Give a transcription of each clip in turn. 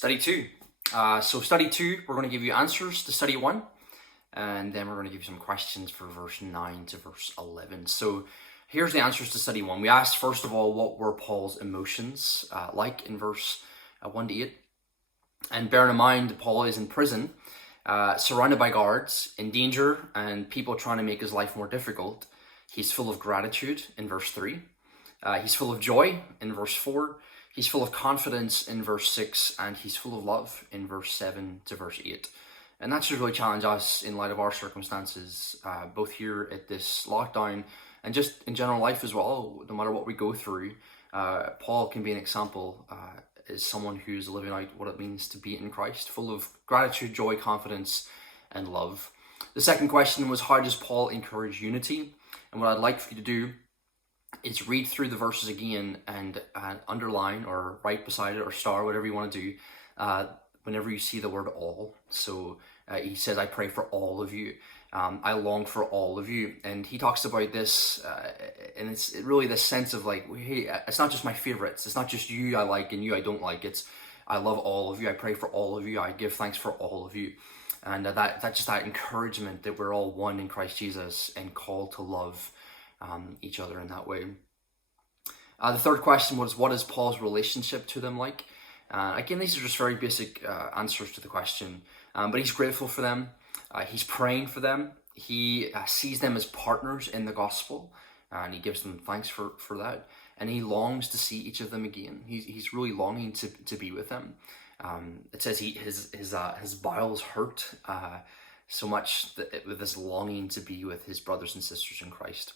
Study 2. So study 2, we're going to give you answers to study 1, and then we're going to give you some questions for verse 9 to verse 11. So here's the answers to study 1. We asked, first of all, what were Paul's emotions like in verse 1 to 8. And bearing in mind, Paul is in prison, surrounded by guards, in danger, and people trying to make his life more difficult. He's full of gratitude in verse 3. He's full of joy in verse 4. He's full of confidence in verse 6, and he's full of love in verse 7 to verse 8. And that should really challenge us in light of our circumstances, both here at this lockdown and just in general life as well. No matter what we go through, Paul can be an example as someone who's living out what it means to be in Christ, full of gratitude, joy, confidence, and love. The second question was, how does Paul encourage unity? And what I'd like for you to do is read through the verses again and underline or write beside it or star, whatever you want to do, whenever you see the word all. So he says, I pray for all of you. I long for all of you. And he talks about this, and it's really this sense of like, hey, it's not just my favorites. It's not just you I like and you I don't like. It's, I love all of you. I pray for all of you. I give thanks for all of you. And that's just that encouragement that we're all one in Christ Jesus and called to love each other in that way. The third question was, what is Paul's relationship to them like? Again, these are just very basic answers to the question, but he's grateful for them. He's praying for them. He sees them as partners in the gospel, and he gives them thanks for that. And he longs to see each of them again. He's really longing to be with them. It says his bowels hurt so much with this longing to be with his brothers and sisters in Christ.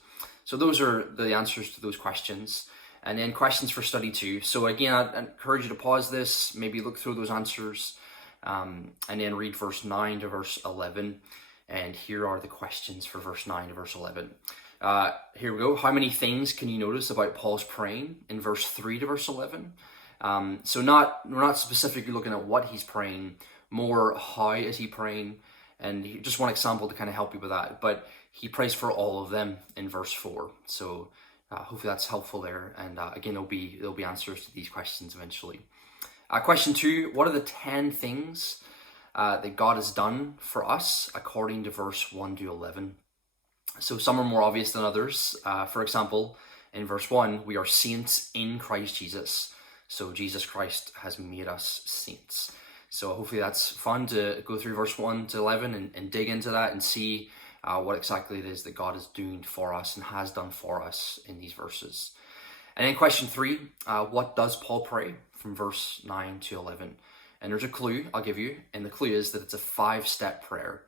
So those are the answers to those questions. And then questions for study 2. So again, I'd encourage you to pause this, maybe look through those answers, and then read verse 9 to verse 11. And here are the questions for verse 9 to verse 11. Here we go. How many things can you notice about Paul's praying in verse 3 to verse 11? So we're not specifically looking at what he's praying, more how is he praying, and just one example to kind of help you with that. But he prays for all of them in verse 4. So hopefully that's helpful there. And again, there'll be answers to these questions eventually. Question 2, what are the 10 things that God has done for us according to verse 1 to 11? So some are more obvious than others. For example, in verse 1, we are saints in Christ Jesus. So Jesus Christ has made us saints. So hopefully that's fun to go through verse 1 to 11 and dig into that and see what exactly it is that God is doing for us and has done for us in these verses. And then question 3, what does Paul pray from verse 9 to 11? And there's a clue I'll give you, and the clue is that it's a 5-step prayer.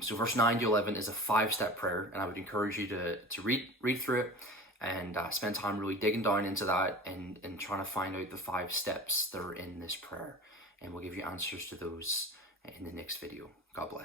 So verse 9 to 11 is a 5-step prayer, and I would encourage you to read through it and spend time really digging down into that and trying to find out the 5 steps that are in this prayer. And we'll give you answers to those in the next video. God bless.